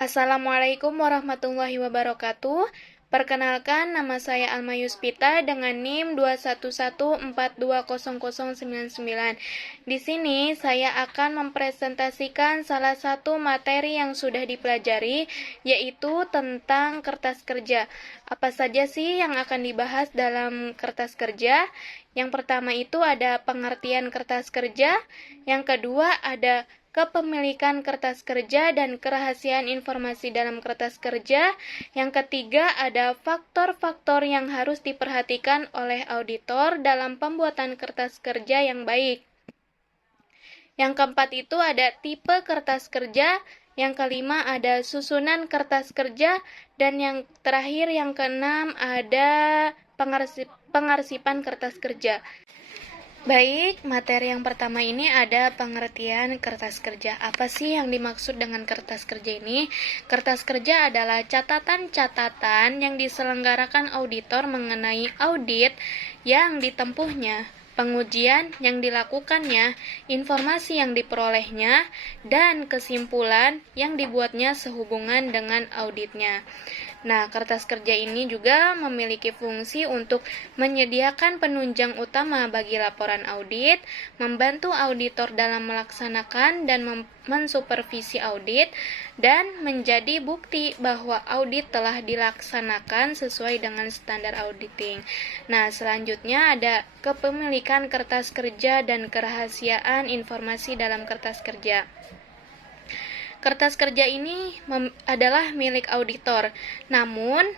Assalamualaikum warahmatullahi wabarakatuh. Perkenalkan, nama saya Alma Yuspita dengan NIM 211420099. Di sini saya akan mempresentasikan salah satu materi yang sudah dipelajari, yaitu tentang kertas kerja. Apa saja sih yang akan dibahas dalam kertas kerja? Yang pertama itu ada pengertian kertas kerja, yang kedua ada kepemilikan kertas kerja dan kerahasiaan informasi dalam kertas kerja. Yang ketiga ada faktor-faktor yang harus diperhatikan oleh auditor dalam pembuatan kertas kerja yang baik. Yang keempat itu ada tipe kertas kerja. Yang kelima ada susunan kertas kerja. Dan yang terakhir yang keenam ada pengarsipan kertas kerja. Baik, materi yang pertama ini ada pengertian kertas kerja. Apa sih yang dimaksud dengan kertas kerja ini? Kertas kerja adalah catatan-catatan yang diselenggarakan auditor mengenai audit yang ditempuhnya, pengujian yang dilakukannya, informasi yang diperolehnya, dan kesimpulan yang dibuatnya sehubungan dengan auditnya. Nah, kertas kerja ini juga memiliki fungsi untuk menyediakan penunjang utama bagi laporan audit, membantu auditor dalam melaksanakan dan mensupervisi audit, dan menjadi bukti bahwa audit telah dilaksanakan sesuai dengan standar auditing. Nah, selanjutnya ada kepemilikan kertas kerja dan kerahasiaan informasi dalam kertas kerja. Kertas kerja ini adalah milik auditor. Namun,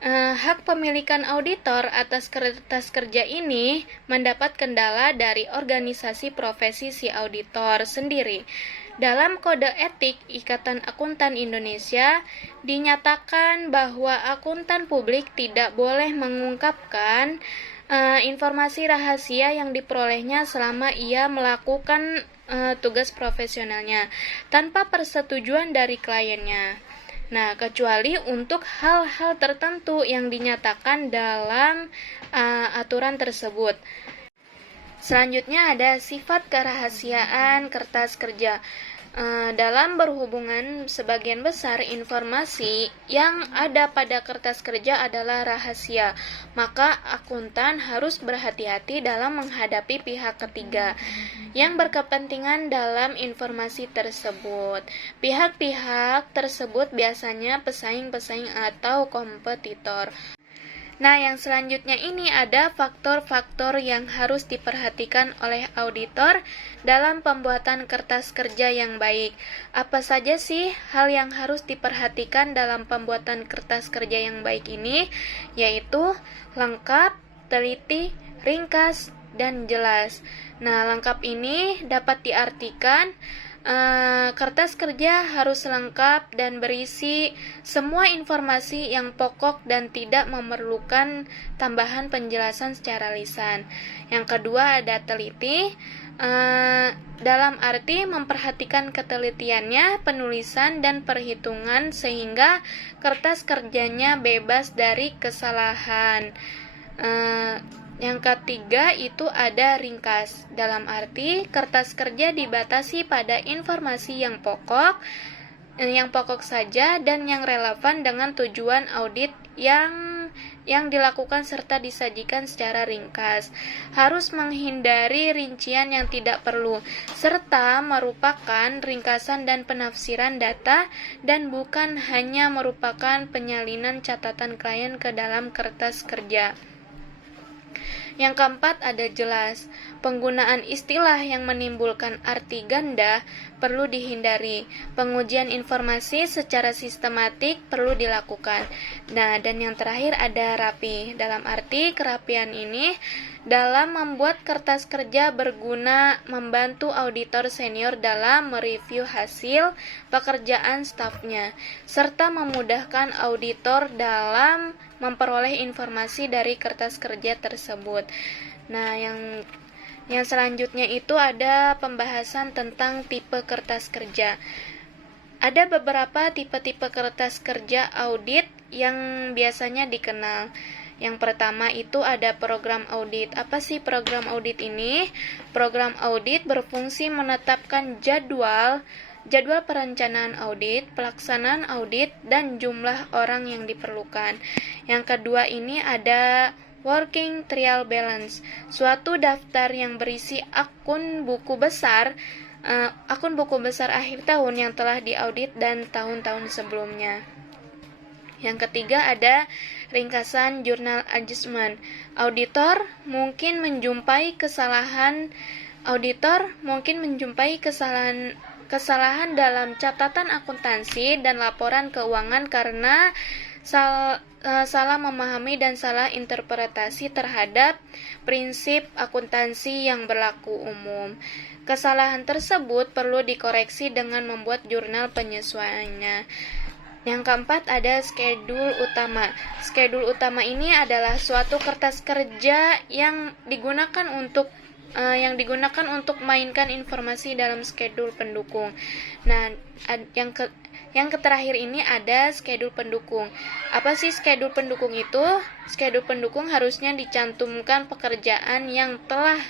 hak pemilikan auditor atas kertas kerja ini mendapat kendala dari organisasi profesi si auditor sendiri. Dalam Kode Etik Ikatan Akuntan Indonesia, dinyatakan bahwa akuntan publik tidak boleh mengungkapkan informasi rahasia yang diperolehnya selama ia melakukan tugas profesionalnya tanpa persetujuan dari kliennya. Nah, kecuali untuk hal-hal tertentu yang dinyatakan dalam aturan tersebut. Selanjutnya ada sifat kerahasiaan kertas kerja. Dalam berhubungan, sebagian besar informasi yang ada pada kertas kerja adalah rahasia, maka akuntan harus berhati-hati dalam menghadapi pihak ketiga yang berkepentingan dalam informasi tersebut. Pihak-pihak tersebut biasanya pesaing-pesaing atau kompetitor. Nah, yang selanjutnya ini ada faktor-faktor yang harus diperhatikan oleh auditor dalam pembuatan kertas kerja yang baik. Apa saja sih hal yang harus diperhatikan dalam pembuatan kertas kerja yang baik ini? Yaitu lengkap, teliti, ringkas, dan jelas. Nah, lengkap ini dapat diartikan kertas kerja harus lengkap dan berisi semua informasi yang pokok dan tidak memerlukan tambahan penjelasan secara lisan. Yang kedua ada teliti, dalam arti memperhatikan ketelitiannya, penulisan, dan perhitungan sehingga kertas kerjanya bebas dari kesalahan. Yang ketiga itu ada ringkas, dalam arti kertas kerja dibatasi pada informasi yang pokok saja dan yang relevan dengan tujuan audit yang dilakukan serta disajikan secara ringkas. Harus menghindari rincian yang tidak perlu, serta merupakan ringkasan dan penafsiran data dan bukan hanya merupakan penyalinan catatan klien ke dalam kertas kerja. Yang keempat ada jelas. Penggunaan istilah yang menimbulkan arti ganda perlu dihindari. Pengujian informasi secara sistematik perlu dilakukan. Nah, dan yang terakhir ada rapi. Dalam arti kerapian ini dalam membuat kertas kerja berguna membantu auditor senior dalam mereview hasil pekerjaan stafnya, serta memudahkan auditor dalam memperoleh informasi dari kertas kerja tersebut. Nah, yang selanjutnya itu ada pembahasan tentang tipe kertas kerja. Ada beberapa tipe-tipe kertas kerja audit yang biasanya dikenal. Yang pertama itu ada program audit. Apa sih program audit ini? Program audit berfungsi menetapkan jadwal jadwal perencanaan audit, pelaksanaan audit, dan jumlah orang yang diperlukan. Yang kedua ini ada working trial balance, suatu daftar yang berisi akun buku besar akhir tahun yang telah diaudit dan tahun-tahun sebelumnya. Yang ketiga ada ringkasan journal adjustment. Auditor mungkin menjumpai kesalahan dalam catatan akuntansi dan laporan keuangan karena salah memahami dan salah interpretasi terhadap prinsip akuntansi yang berlaku umum. Kesalahan tersebut perlu dikoreksi dengan membuat jurnal penyesuaiannya. Yang keempat ada schedule utama. Schedule utama ini adalah suatu kertas kerja yang digunakan untuk mainkan informasi dalam schedule pendukung. Nah, yang terakhir ini ada schedule pendukung. Apa sih schedule pendukung itu? Schedule pendukung harusnya dicantumkan pekerjaan yang telah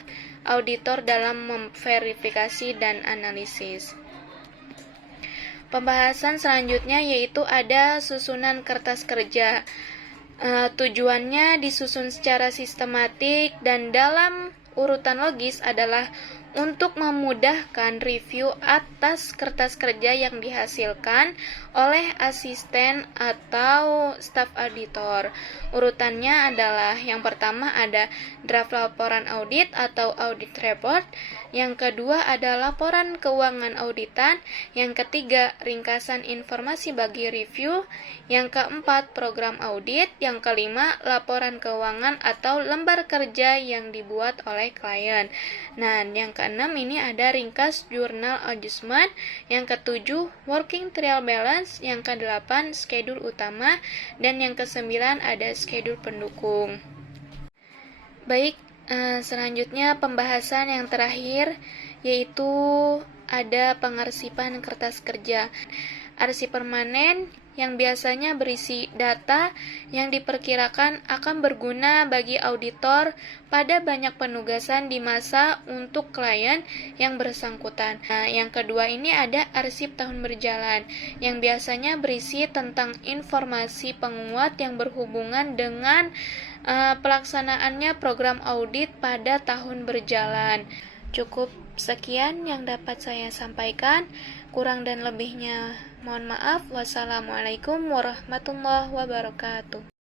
auditor dalam memverifikasi dan analisis. Pembahasan selanjutnya yaitu ada susunan kertas kerja. Tujuannya disusun secara sistematik dan dalam urutan logis adalah untuk memudahkan review atas kertas kerja yang dihasilkan oleh asisten atau staf auditor. Urutannya adalah yang pertama ada draft laporan audit atau audit report, yang kedua ada laporan keuangan auditan, yang ketiga ringkasan informasi bagi review, yang keempat program audit, yang kelima laporan keuangan atau lembar kerja yang dibuat oleh klien. Nah, yang keenam ini ada ringkas jurnal adjustment, yang ketujuh working trial balance, yang kedelapan schedule utama, dan yang kesembilan ada schedule pendukung. Baik, selanjutnya pembahasan yang terakhir yaitu ada pengarsipan kertas kerja. Arsip permanen yang biasanya berisi data yang diperkirakan akan berguna bagi auditor pada banyak penugasan di masa untuk klien yang bersangkutan. Nah, yang kedua ini ada arsip tahun berjalan yang biasanya berisi tentang informasi penguat yang berhubungan dengan pelaksanaannya program audit pada tahun berjalan. Cukup sekian yang dapat saya sampaikan. Kurang dan lebihnya mohon maaf. Wassalamualaikum warahmatullahi wabarakatuh.